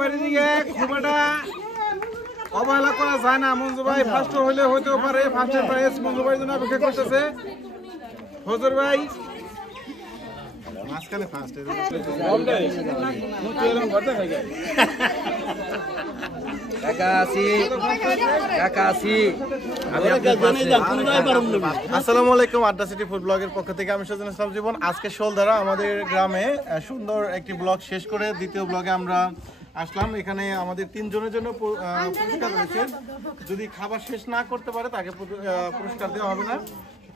বাড়ির দিকে খুব একটা অবহেলা করা যায় না। মঞ্জু ভাই ফার্স্ট হইলে হইতেও পারে, ফার্স্টের প্রাইস মঞ্জু ভাই জন্য অপেক্ষা করতেছে। ফজর ভাই মাঝখানে ফার্স্ট আসসালামু আলাইকুম। আড্ডা সিটি ফুড ব্লগের পক্ষ থেকে আমি সজীব ইসলাম জীবন। আজকে শোলধারা আমাদের গ্রামে সুন্দর একটি ব্লগ শেষ করে দ্বিতীয় ব্লগে আমরা আসলাম। এখানে আমাদের তিনজনের জন্য পুরস্কার রয়েছে। যদি খাবার শেষ না করতে পারে তাকে পুরস্কার দেওয়া হবে না।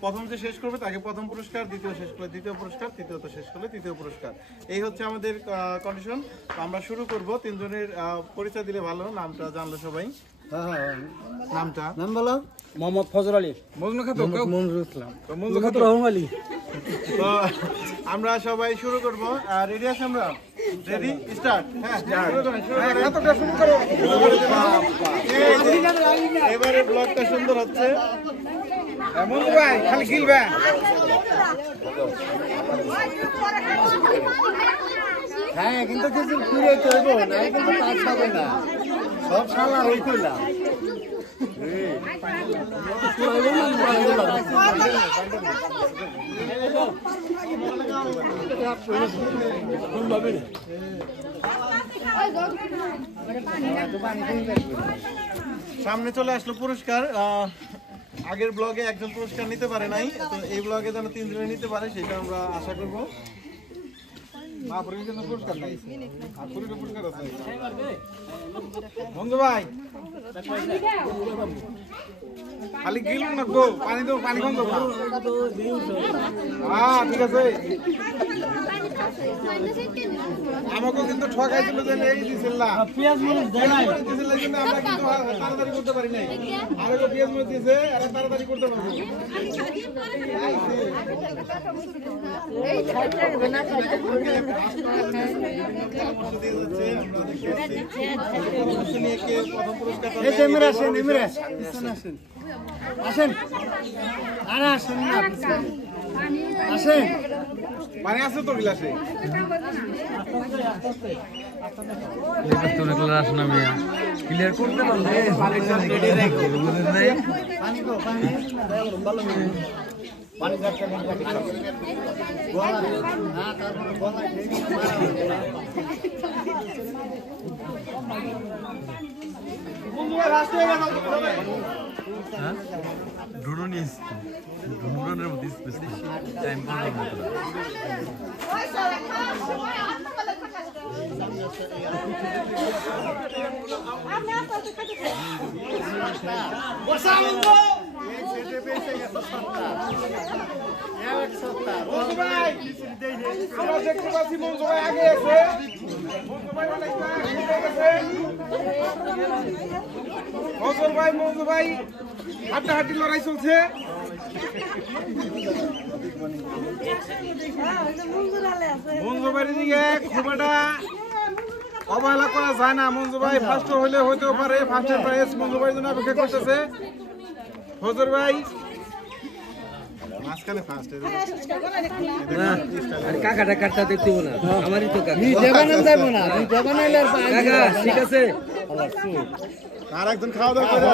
প্রথম যে শেষ করবে তাকে প্রথম পুরস্কার, দ্বিতীয় শেষ করলে দ্বিতীয় পুরস্কার, তৃতীয়ত শেষ করলে তৃতীয় পুরস্কার। এই হচ্ছে আমাদের কন্ডিশন। আমরা শুরু করব। তিনজনের পরিচয় দিলে ভালো, নামটা জানলো সবাই। নামটা নাম বলো। মোহাম্মদ ফজর আলী, মঞ্জুর ইসলাম, তো আমরা সবাই শুরু করবো। রেডি আছি আমরা? Ready start. এবারে ব্লগটা সুন্দর হচ্ছে। মঞ্জু ভাই খালি খেলবে। হ্যাঁ কিন্তু কিছু ঘুরে চলব না, কিন্তু কাজ হবে না, সব শালা হই কইলা সামনে চলে আসলো পুরস্কার। আগের ব্লগে একজন পুরস্কার নিতে পারে নাই, তো এই ব্লগে যেন তিনজনে নিতে পারে সেটা আমরা আশা করবো। পুরস্কার নাই, পুরস্কার আছে বন্ধু ভাই। খালি গিল না গো, পানি দেবো, পানি কম দেবো। হ্যাঁ ঠিক আছে। আমাকে কিন্তু ঠকাইছিল যে এই দিছিল না, পেঁয়াজ মরিচ দিছিল, কিন্তু আমরা কিন্তু তাড়াতাড়ি করতে পারি নাই। আরে তো পেঁয়াজ মরিচ দিয়েছে, এরা তাড়াতাড়ি করতে পারবো। পানি আছে তো গিলাসে? ক্লিয়ার করতে পারলে ড্রোনের মধ্যে টাইম আমরা দেখতে পাচ্ছি মঞ্জু ভাই আগে আছে। মঞ্জু ভাই হাড্ডাহাড্ডি লড়াই চলছে। মঞ্জু বাড়ির দিকে খুব একটা অবহেলা করা যায় না। মঞ্জু ভাই ফার্স্ট হইলে হইতেও পারে, ফার্স্টের প্রাইস মঞ্জু ভাই জন্য অপেক্ষা করতেছে। ফজর ভাই মাঝখানে ফার্স্ট। কাকাটা কাটটা দেখতে না, আমারই তো কাকা ঠিক আছে। আর একজন খাওয়া দাওয়া করে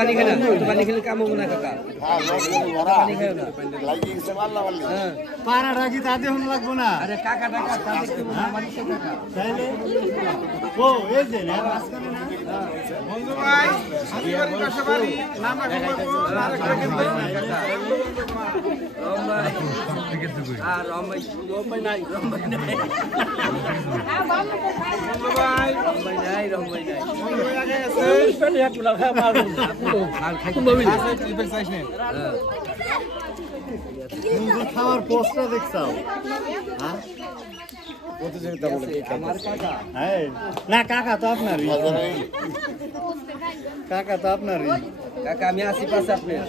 পানি খেলে পানি খেলে কাম হবো না কাকা, পানি খেয়ে না পাড়া রাখি তাতে হন লাগবো না। আরে কাকা টাকা দেখতে আমারই তো কাকা ও এই যে না মঞ্জু ভাই হাতিবাড়ির পাশে বাড়ি, নাম রাখবো আরেকটা কিন্তু রম্বাই নাই মঞ্জু ভাই মঞ্জু ভাই আগে আছে। খাওয়ার পোস্টটা দেখছাও না? কাকা তো আপনারই, কাকা তো আপনারই। কাকা আমি আসি পাশে আপনার।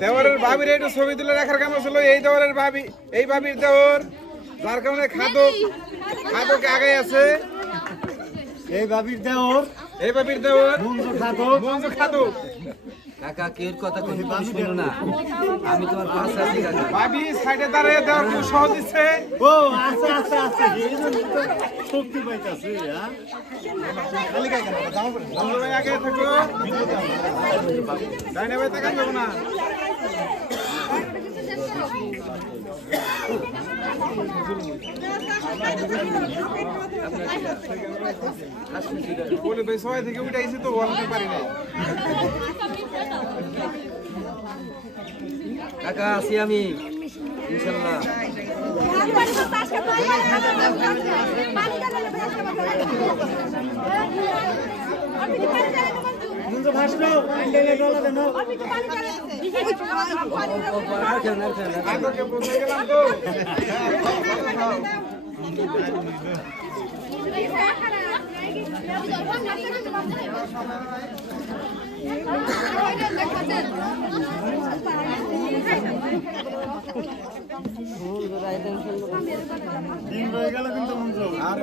দেওয়ারের ভাবির একটু ছবি তুলে রাখার কাম ছিল। এই দেওয়ারের ভাবি, এই ভাবির দেওর, যার কারণে খাদক আগে আছে। এই ভাবির দেওর, এই ভাবির দেওর মঞ্জু খাদক, মঞ্জু খাদক। কাকা কের কথা কোন তুমি শুনো না আমি তোমার পাশে আছি কাকা ভাবি সাইডে দাঁড়িয়ে দেওয়ার খুব সহজ দিচ্ছে ও আচ্ছা আচ্ছা আচ্ছা এই জন্য তো শক্তি পাইতাছে হ্যাঁ বন্ধু ভাই আগে থাকো ডাইনে ভাই তাকান যাবো না বলে ভাই সবাই থেকে উঠে আইছি তো বলতে পারি না কাকা আছি আমি ইনশাআল্লাহ মুন্ডু ভাসলো আইলে ডলা দেন আর কেন আগে বলতে গেলাম তো দিন রয়ে গেল কিন্তু মুন্ডু আরে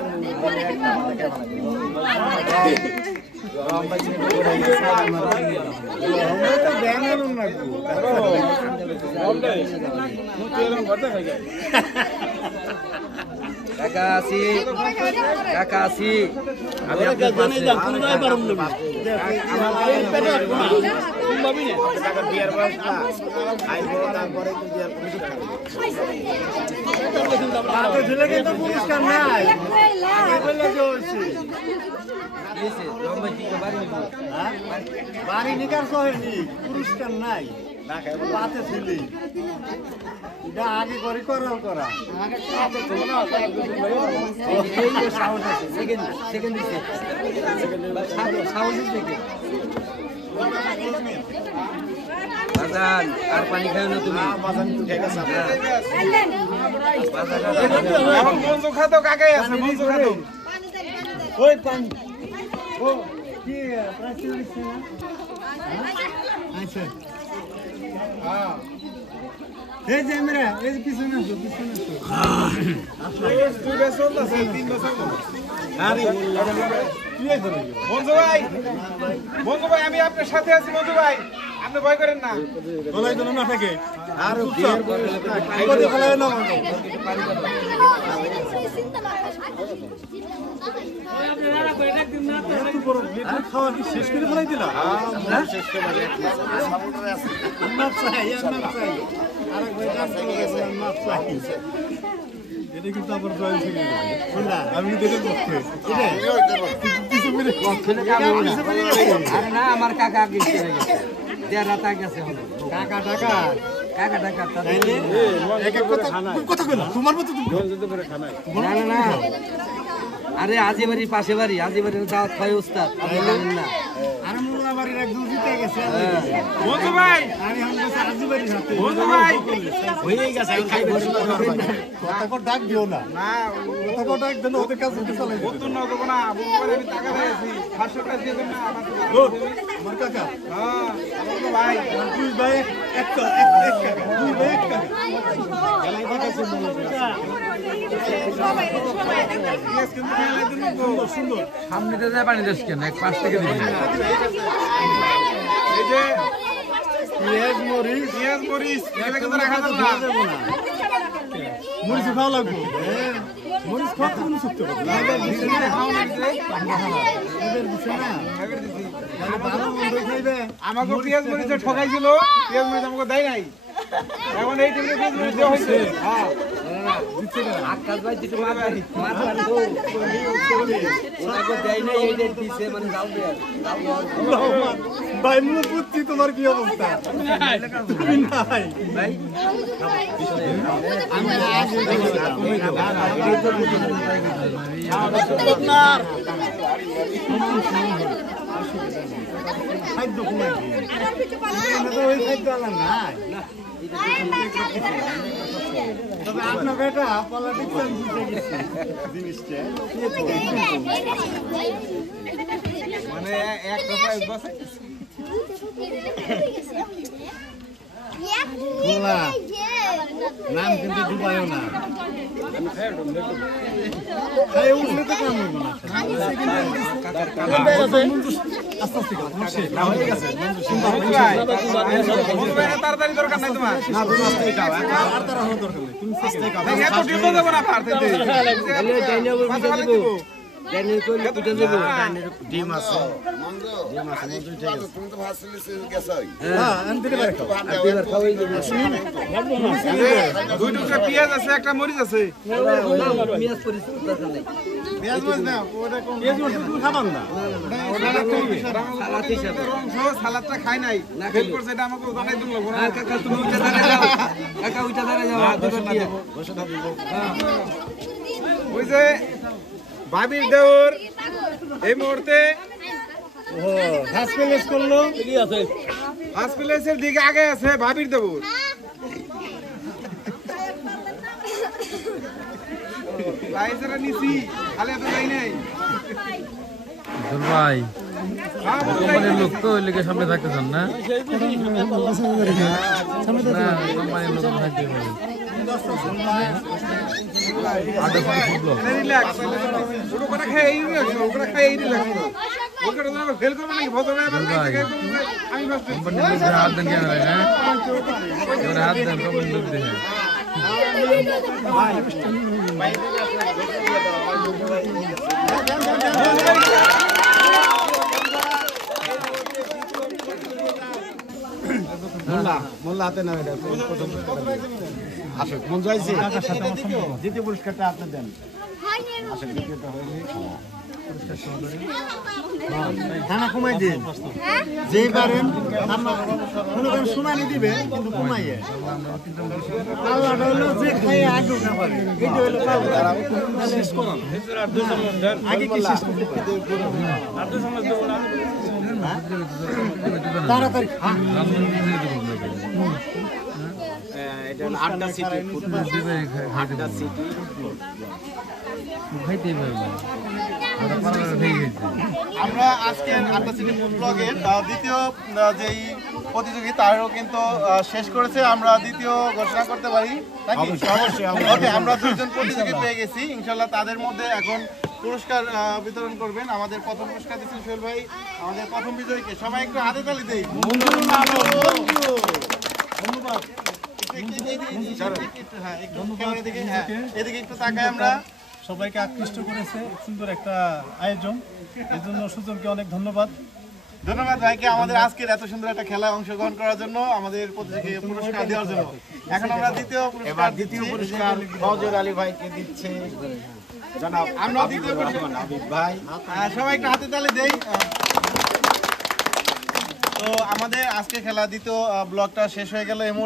কাকা আছি কাকা আছি আমি আপনার পাশে পুরস্কার নাই বাড়ি নিকার সহেনি পুরস্কার নাই পাতে ছিলি এটা আগে করে করাও করা বাজান আর পানি খাও না তুমি এখন বন্ধু খাতো কাকাই আছে বন্ধু খাতো ওই পানি ও কি প্রাইস দিচ্ছে না আচ্ছা হ্যাঁ এই যে আমরা এই যে পিছনে আসো দুই বছর আছে 3 বছর আরে কি হইছে বন্ধু ভাই আমি আপনার সাথে আছি বন্ধু ভাই আপনি ভয় করেন না গলাই যেন না থাকে আর বিয়ের গলাই না খাওয়া কি শেষ করে ফেলাই দিলা শেষ করে এটা কিন্তু আবার জয়েন থেকে আমি দেখে পক্ষে আরে না আমার কাকা আগে চলে গেছে দেড় রাত আগে গেছে কাকা টাকা কাকা টাকা কথা কইলা তোমার মতো না না না আরে আজি বাড়ির পাশে বাড়ি আজি বাড়ির দাওয়াত খাই উস্তাদ আপনি জানেন না আরে মোলা বাড়ির একদম জিতে গেছে বন্ধু ভাই আরে আমরা আজি বাড়ির সাথে বন্ধু ভাই হয়ে গেছে খাই বসে কথা কো ডাক দিও না না কথা কো ডাক দেন ওদের কাছে চলে বন্ধু না দেবো না বন্ধু ভাই আমি টাকা দিয়ে আছি 500 টাকা দিয়ে দেন না আমার কাকা হ্যাঁ বন্ধু ভাই দুই ভাই এক কাকা দুই ভাই এক কাকা সুন্দর সামনে তো যায় পানি দেশ কেন এক পাশ থেকে দিবি এই যে পেঁয়াজ মরিচ মরিচ এগুলো কিন্তু রাখা যাবে না মরিচ ভালো লাগবে মরিচ খাওয়া কোনো সত্য কথা ভালো মন্দ খাইবে আমাকে পেঁয়াজ মরিচ ঠকাইছিল পেঁয়াজ মরিচ আমাকে দেয় নাই এখন এই টেবিলে পেঁয়াজ মরিচ দেওয়া হয়েছে হ্যাঁ আকাশ ভাই দিতে মারবার তো ওনাকে দেয় না এই ডেট দিছে মানে যাও দে ভাই মুখ বুঝছি তোমার কি অবস্থা তুমি নাই ভাই আমি আগে খাদ্য কমাই ওই খাদ্য আলা নাই তবে আপনার বেটা পলিটিক্স বুঝে গেছে জিনিসটা মানে এক রূপায় বসে খোলা নাম কিন্তু ডুবাইও না খাই উঠলে তো কাম হইব না তাড়াতাড়ি দরকার নাই তোমার এত ডিপো দেবো না পারতে ডিম আছে দুই টুকরা পেঁয়াজ আছে একটা মরিচ আছে পেঁয়াজ মাছ না ওটা কোন খাবার না সালাদটা খাই নাই ফেল করছে এটা আমাকে জানাই দিল ওই যে ভাবির দেওর এই মুহূর্তে করলো হসপিটালের দিকে আগে আছে ভাবির দেবর লাইসেন্স নিছি খালি এত যাই নাই ভাই কোম্পানির লোক তো ওই লেগে সামনে থাকতে চান না কোম্পানির লোক থাকতে পারে রিল্যাক্স ছোট করে খেয়ে এই রিল্যাক্স ওটা খেয়ে এই রিল্যাক্স ওকে তো আমরা ফেল করব নাকি ভদ্র আবার আমি ফার্স্ট কোম্পানির লোক হাত দেন কেন হ্যাঁ এবার হাত দেন কোম্পানির লোক দেখে মোল্লা হাতে না এটা প্রথম আসুক মন যাইছে দ্বিতীয় পুরস্কারটা আপনি দেন আসুক দ্বিতীয়টা হইলে খানা কমাই দিন যেই পারেন মনে করেন শুনানি দিবে কিন্তু কমাইয়ে পাওয়াটা হলো যে খাই আগে না পারে এটা হলো পাওয়া শেষ করুন আগে কি শেষ করতে তাড়াতাড়ি এটা হলো আড্ডা সিটি আড্ডা সিটি খাইতেই পারবে ওরা পারবে ঠিক আছে আমরা আজকে আড্ডা সিটি ফুড ব্লগের দ্বিতীয় যেই প্রতিযোগী তারও কিন্তু শেষ করেছে আমরা দ্বিতীয় ঘোষণা করতে পারি নাকি ওকে আমরা দুইজন প্রতিযোগী পেয়ে গেছি ইনশাআল্লাহ তাদের মধ্যে এখন পুরস্কার বিতরণ করবেন আমাদের প্রথম পুরস্কার দিচ্ছেন সোহেল ভাই আমাদের প্রথম বিজয়ীকে সবাই একটু হাতে তালি দেই ধন্যবাদ হ্যাঁ একটু ক্যামেরা দিকে হ্যাঁ এদিকে একটু তাকাই আমরা সবাইকে আকৃষ্ট করেছে সুন্দর একটা আয়োজন এর জন্য সুজনকে অনেক ধন্যবাদ ধন্যবাদ ভাইকে আমাদের আজকের এত সুন্দর একটা খেলায় অংশগ্রহণ করার জন্য আমাদের প্রতিযোগী পুরস্কার দেওয়ার জন্য এখন আমরা দ্বিতীয় পুরস্কার ফজর আলী ভাইকে দিচ্ছে জনাব আমরা দ্বিতীয় পুরস্কার হাবিব ভাই সবাই একটু হাতে তালি দেই তো আমাদের আজকে খেলা দ্বিতীয় ব্লকটা শেষ হয়ে গেল এই মুহূর্তে